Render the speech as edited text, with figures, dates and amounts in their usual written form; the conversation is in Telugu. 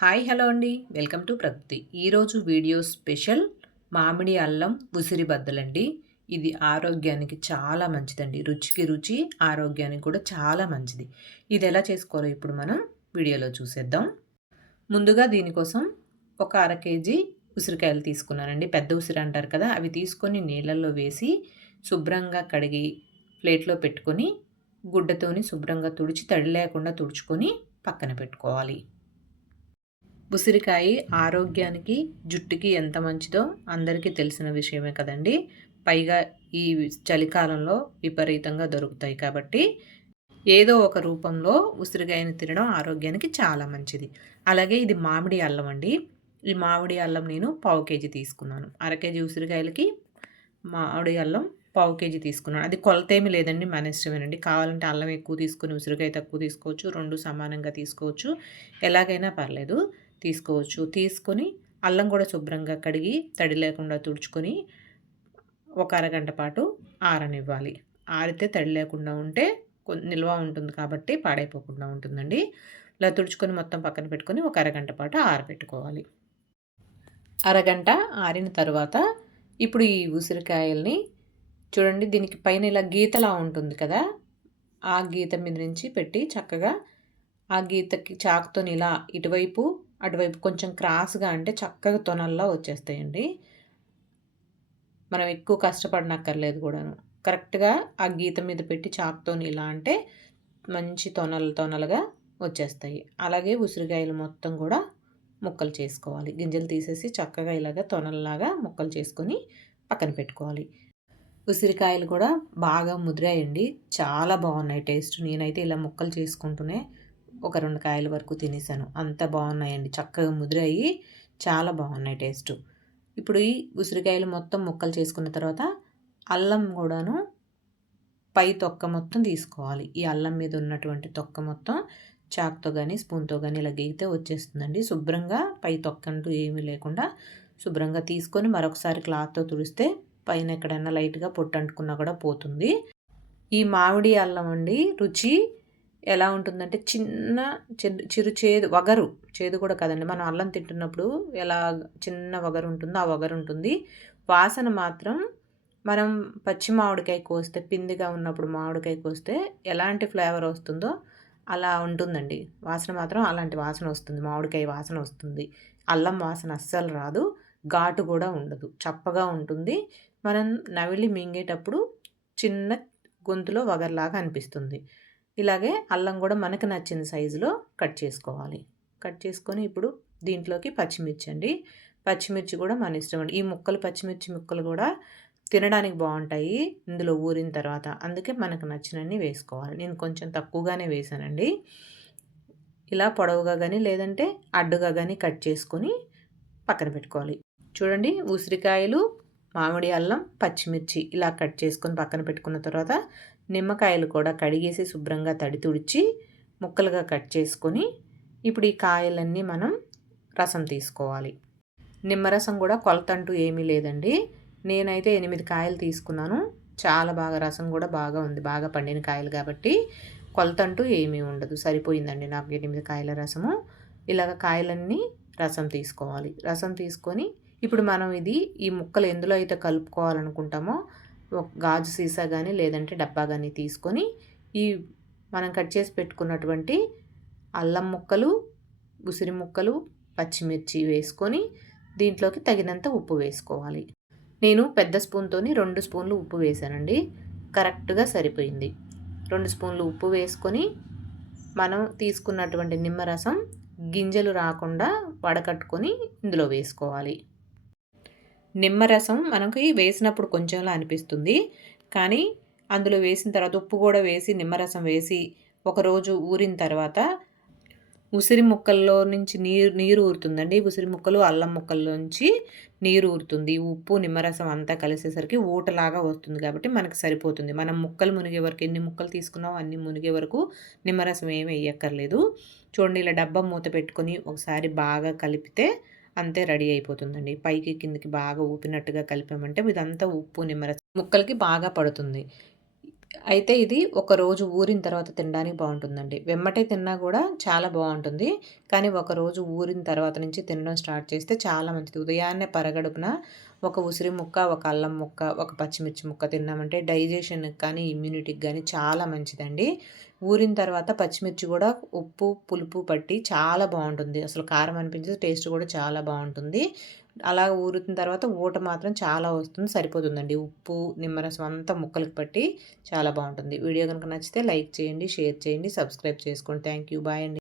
హాయ్ హలో అండి, వెల్కమ్ టు ప్రకృతి. ఈరోజు వీడియో స్పెషల్ మామిడి అల్లం ఉసిరి బద్దలండి. ఇది ఆరోగ్యానికి చాలా మంచిదండి. రుచికి రుచి, ఆరోగ్యానికి కూడా చాలా మంచిది. ఇది ఎలా చేసుకోవాలో ఇప్పుడు మనం వీడియోలో చూసేద్దాం. ముందుగా దీనికోసం ఒక అర కేజీ ఉసిరికాయలు తీసుకున్నానండి. పెద్ద ఉసిరి అంటారు కదా, అవి తీసుకొని నీళ్ళల్లో వేసి శుభ్రంగా కడిగి ప్లేట్లో పెట్టుకొని గుడ్డతోని శుభ్రంగా తుడిచి తడి లేకుండా తుడుచుకొని పక్కన పెట్టుకోవాలి. ఉసిరికాయ ఆరోగ్యానికి, జుట్టుకి ఎంత మంచిదో అందరికీ తెలిసిన విషయమే కదండి. పైగా ఈ చలికాలంలో విపరీతంగా దొరుకుతాయి కాబట్టి ఏదో ఒక రూపంలో ఉసిరికాయని తినడం ఆరోగ్యానికి చాలా మంచిది. అలాగే ఇది మామిడి అల్లం అండి. ఈ మామిడి అల్లం నేను పావు కేజీ తీసుకున్నాను. అర కేజీ ఉసిరికాయలకి మామిడి అల్లం పావు కేజీ తీసుకున్నాను. అది కొలతేమి లేదండి, మన ఇష్టమేనండి. కావాలంటే అల్లం ఎక్కువ తీసుకొని ఉసిరికాయ తక్కువ తీసుకోవచ్చు, రెండు సమానంగా తీసుకోవచ్చు, ఎలాగైనా పర్లేదు తీసుకోవచ్చు. తీసుకొని అల్లం కూడా శుభ్రంగా కడిగి తడి లేకుండా తుడుచుకొని ఒక అరగంట పాటు ఆరనివ్వాలి. ఆరితే తడి లేకుండా ఉంటే నిల్వ ఉంటుంది కాబట్టి పాడైపోకుండా ఉంటుందండి. ఇలా తుడుచుకొని మొత్తం పక్కన పెట్టుకొని ఒక అరగంట పాటు ఆరబెట్టుకోవాలి. అరగంట ఆరిన తర్వాత ఇప్పుడు ఈ ఉసిరికాయల్ని చూడండి, దీనికి పైన ఇలా గీతలా ఉంటుంది కదా, ఆ గీత మీద నుంచి పెట్టి చక్కగా ఆ గీతకి చాకుతో ఇలా ఇటువైపు అటువైపు కొంచెం క్రాస్గా అంటే చక్కగా తొనల్లా వచ్చేస్తాయండి. మనం ఎక్కువ కష్టపడనక్కర్లేదు కూడాను. కరెక్ట్గా ఆ గీత మీద పెట్టి చాకుతో ఇలా అంటే మంచి తొనలుగా వచ్చేస్తాయి. అలాగే ఉసిరికాయలు మొత్తం కూడా ముక్కలు చేసుకోవాలి. గింజలు తీసేసి చక్కగా ఇలాగ తొనల్లాగా ముక్కలు చేసుకొని పక్కన పెట్టుకోవాలి. ఉసిరికాయలు కూడా బాగా ముదిరాయండి, చాలా బాగున్నాయి టేస్ట్. నేనైతే ఇలా ముక్కలు చేసుకుంటూనే ఒక 2 కాయల వరకు తినేసాను. అంత బాగున్నాయండి, చక్కగా ముదిరాయి, చాలా బాగున్నాయి టేస్ట్. ఇప్పుడు ఈ ఉసిరికాయలు మొత్తం ముక్కలు చేసుకున్న తర్వాత అల్లం కూడాను పై తొక్క మొత్తం తీసుకోవాలి. ఈ అల్లం మీద ఉన్నటువంటి తొక్క మొత్తం చాక్తో కానీ స్పూన్తో కానీ ఇలా గీగితే వచ్చేస్తుందండి. శుభ్రంగా పై తొక్క అంటూ ఏమీ లేకుండా శుభ్రంగా తీసుకొని మరొకసారి క్లాత్తో తుడిస్తే పైన ఎక్కడైనా లైట్గా పొట్టు అంటుకున్నా కూడా పోతుంది. ఈ మామిడి అల్లం అండి రుచి ఎలా ఉంటుందంటే చిన్న చిరు చేదు, వగరు చేదు కూడా కదండి. మనం అల్లం తింటున్నప్పుడు ఎలా చిన్న వగరు ఉంటుందో ఆ వగరు ఉంటుంది. వాసన మాత్రం మనం పచ్చి మామిడికాయ కోస్తే, పిందిగా ఉన్నప్పుడు మామిడికాయ కోస్తే ఎలాంటి ఫ్లేవర్ వస్తుందో అలా ఉంటుందండి. వాసన మాత్రం అలాంటి వాసన వస్తుంది, మామిడికాయ వాసన వస్తుంది. అల్లం వాసన అస్సలు రాదు, ఘాటు కూడా ఉండదు, చప్పగా ఉంటుంది. మనం నవిలి మింగేటప్పుడు చిన్న గొంతులో వగర్లాగా అనిపిస్తుంది. ఇలాగే అల్లం కూడా మనకు నచ్చిన సైజులో కట్ చేసుకోవాలి. కట్ చేసుకొని ఇప్పుడు దీంట్లోకి పచ్చిమిర్చి అండి. పచ్చిమిర్చి కూడా మన ఇష్టం అండి. ఈ ముక్కలు పచ్చిమిర్చి ముక్కలు కూడా తినడానికి బాగుంటాయి ఇందులో ఊరిన తర్వాత, అందుకే మనకు నచ్చినన్ని వేసుకోవాలి. నేను కొంచెం తక్కువగానే వేసానండి. ఇలా పొడవుగా కానీ లేదంటే అడ్డుగా కానీ కట్ చేసుకొని పక్కన పెట్టుకోవాలి. చూడండి, ఉసిరికాయలు, మామిడి అల్లం, పచ్చిమిర్చి ఇలా కట్ చేసుకొని పక్కన పెట్టుకున్న తర్వాత నిమ్మకాయలు కూడా కడిగేసి శుభ్రంగా తడి తుడిచి ముక్కలుగా కట్ చేసుకొని ఇప్పుడు ఈ కాయలన్నీ మనం రసం తీసుకోవాలి. నిమ్మరసం కూడా కొలత అంటూ ఏమీ లేదండి. నేనైతే 8 కాయలు తీసుకున్నాను. చాలా బాగా రసం కూడా బాగా ఉంది, బాగా పండిన కాయలు కాబట్టి కొలత అంటూ ఏమీ ఉండదు. సరిపోయిందండి నాకు 8 కాయల రసము. ఇలాగ కాయలన్నీ రసం తీసుకోవాలి. రసం తీసుకొని ఇప్పుడు మనం ఈ ముక్కలు ఎందులో అయితే కలుపుకోవాలనుకుంటామో ఒక గాజు సీసా కానీ లేదంటే డబ్బా కానీ తీసుకొని ఈ మనం కట్ చేసి పెట్టుకున్నటువంటి అల్లం ముక్కలు, ఉసిరి ముక్కలు, పచ్చిమిర్చి వేసుకొని దీంట్లోకి తగినంత ఉప్పు వేసుకోవాలి. నేను పెద్ద స్పూన్తోని 2 స్పూన్లు ఉప్పు వేసానండి, కరెక్ట్గా సరిపోయింది. 2 స్పూన్లు ఉప్పు వేసుకొని మనం తీసుకున్నటువంటి నిమ్మరసం గింజలు రాకుండా వడకట్టుకొని ఇందులో వేసుకోవాలి. నిమ్మరసం మనకి వేసినప్పుడు కొంచెంలా అనిపిస్తుంది, కానీ అందులో వేసిన తర్వాత ఉప్పు కూడా వేసి నిమ్మరసం వేసి ఒకరోజు ఊరిన తర్వాత ఉసిరి ముక్కల్లో నుంచి నీరు ఊరుతుందండి. ఉసిరి ముక్కలు, అల్లం ముక్కల్లోంచి నీరు ఊరుతుంది. ఉప్పు నిమ్మరసం అంతా కలిసేసరికి ఊటలాగా వస్తుంది కాబట్టి మనకు సరిపోతుంది. మనం ముక్కలు మునిగే వరకు, ఎన్ని ముక్కలు తీసుకున్నామో అన్ని మునిగే వరకు నిమ్మరసం ఏమి వేయక్కర్లేదు. చూడండి, ఇలా డబ్బా మూత పెట్టుకొని ఒకసారి బాగా కలిపితే అంతే, రెడీ అయిపోతుందండి. పైకి కిందికి బాగా ఊపినట్టుగా కలిపామంటే ఇదంతా ఉప్పు నిమ్మరసం ముక్కలకి బాగా పడుతుంది. అయితే ఇది ఒకరోజు ఊరిన తర్వాత తినడానికి బావుంటుందండి. వెమ్మటే తిన్నా గూడా చాలా బావుంటుంది. కానీ ఒకరోజు ఊరిన తర్వాత నుంచి తినడం స్టార్ట్ చేస్తే చాలా మంచిది. ఉదయాన్నే పరగడుపున ఒక ఉసిరి ముక్క, ఒక అల్లం ముక్క, ఒక పచ్చిమిర్చి ముక్క తిన్నామంటే డైజెషన్‌కి కానీ, ఇమ్యూనిటీకి గానీ చాలా మంచిదండి. ఊరిన తర్వాత పచ్చిమిర్చి గూడా ఉప్పు, పులుపు పట్టి చాలా బావుంటుంది. అసలు కారం అనిపించదు. టేస్ట్ గూడా చాలా బావుంటుంది. అలా ఊరిన తర్వాత ఊట మాత్రం చాలా వస్తుంది. సరిపోతుందండి. ఉప్పు, నిమ్మరసం అంతా ముక్కలకి పట్టి చాలా బావుంటుంది. వీడియో గనుక నచ్చితే లైక్ చేయండి, షేర్ చేయండి, సబ్స్క్రైబ్ చేసుకోండి. Thank you. బాయ్ అండి.